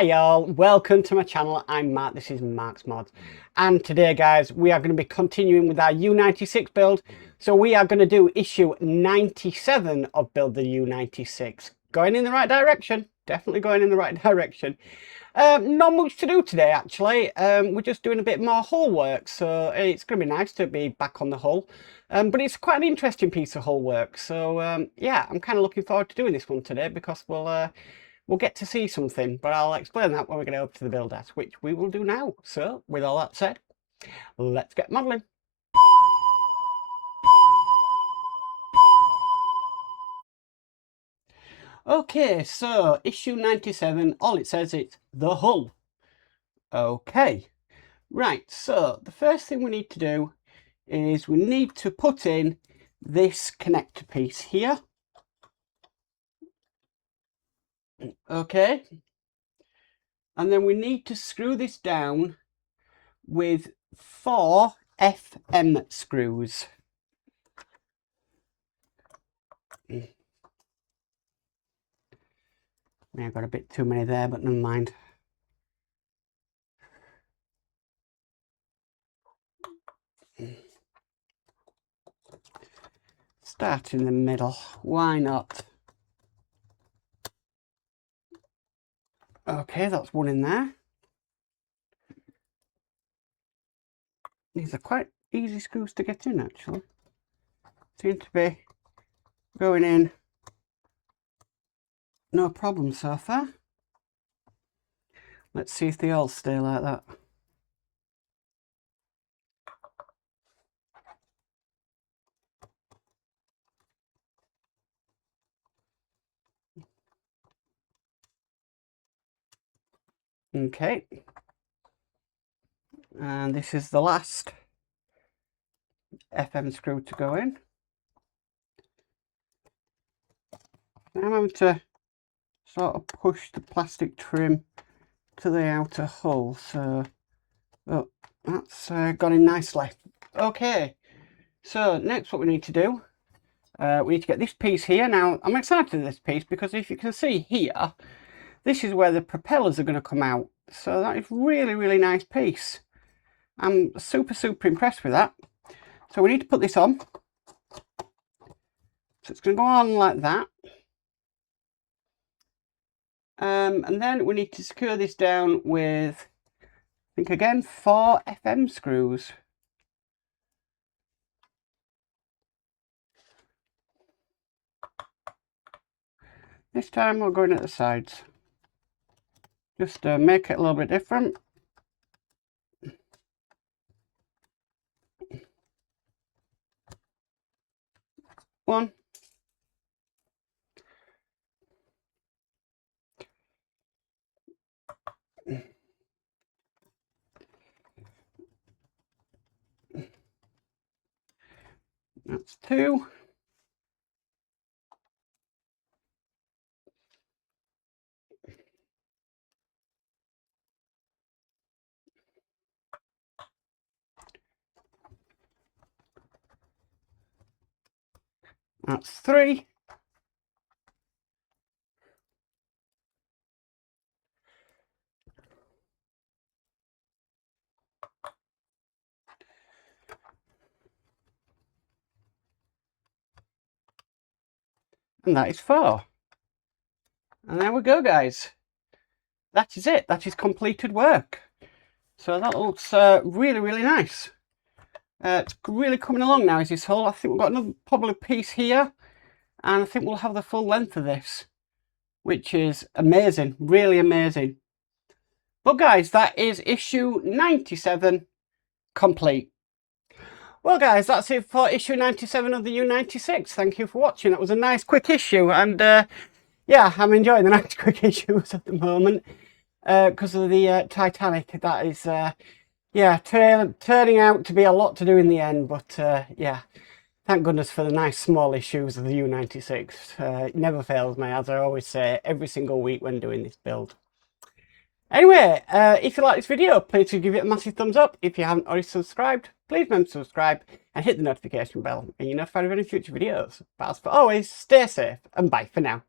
Hi y'all, welcome to my channel. I'm Mark, this is Mark's Mods, and today guys we are going to be continuing with our U96 build. So we are going to do issue 97 of Build the U96. Going in the right direction, definitely going in the right direction. Not much to do today actually. We're just doing a bit more hull work, so it's going to be nice to be back on the hull. But it's quite an interesting piece of hull work, so yeah, I'm kind of looking forward to doing this one today because we'll get to see something, but I'll explain that when we get over to the build at, which we will do now. So with all that said, let's get modelling. Okay, so issue 97, all it says is the hull. Okay, right, so the first thing we need to do is we need to put in this connector piece here. Okay, and then we need to screw this down with 4 FM screws. May have got a bit too many there, but never mind. Start in the middle, why not? Okay, that's one in there. These are quite easy screws to get in actually. Seem to be going in no problem so far. Let's see if they all stay like that. Okay, and this is the last FM screw to go in. Now I'm having to sort of push the plastic trim to the outer hull, so oh, that's gone in nicely. Okay, so next what we need to do, we need to get this piece here. Now I'm excited for this piece because if you can see here, this is where the propellers are going to come out. So that is really nice piece. I'm super impressed with that. So we need to put this on. So it's going to go on like that. And then we need to secure this down with, I think again, 4 FM screws. This time we're going at the sides. Just to make it a little bit different. One. That's 2. That's 3. And that is 4. And there we go, guys. That is it. That is completed work. So that looks really nice. It's really coming along now, is this hull. I think we've got another probably piece here, and I think we'll have the full length of this, which is amazing, really amazing. But guys, that is issue 97 complete. Well guys, that's it for issue 97 of the U96. Thank you for watching. That was a nice quick issue, and yeah, I'm enjoying the nice quick issues at the moment because of the Titanic. That is yeah, turning out to be a lot to do in the end, but yeah, thank goodness for the nice small issues of the U96. It never fails me, as I always say, every single week when doing this build. Anyway, if you like this video, please do give it a massive thumbs up. If you haven't already subscribed, please remember to subscribe and hit the notification bell, and you're notified of any future videos. But as for always, stay safe and bye for now.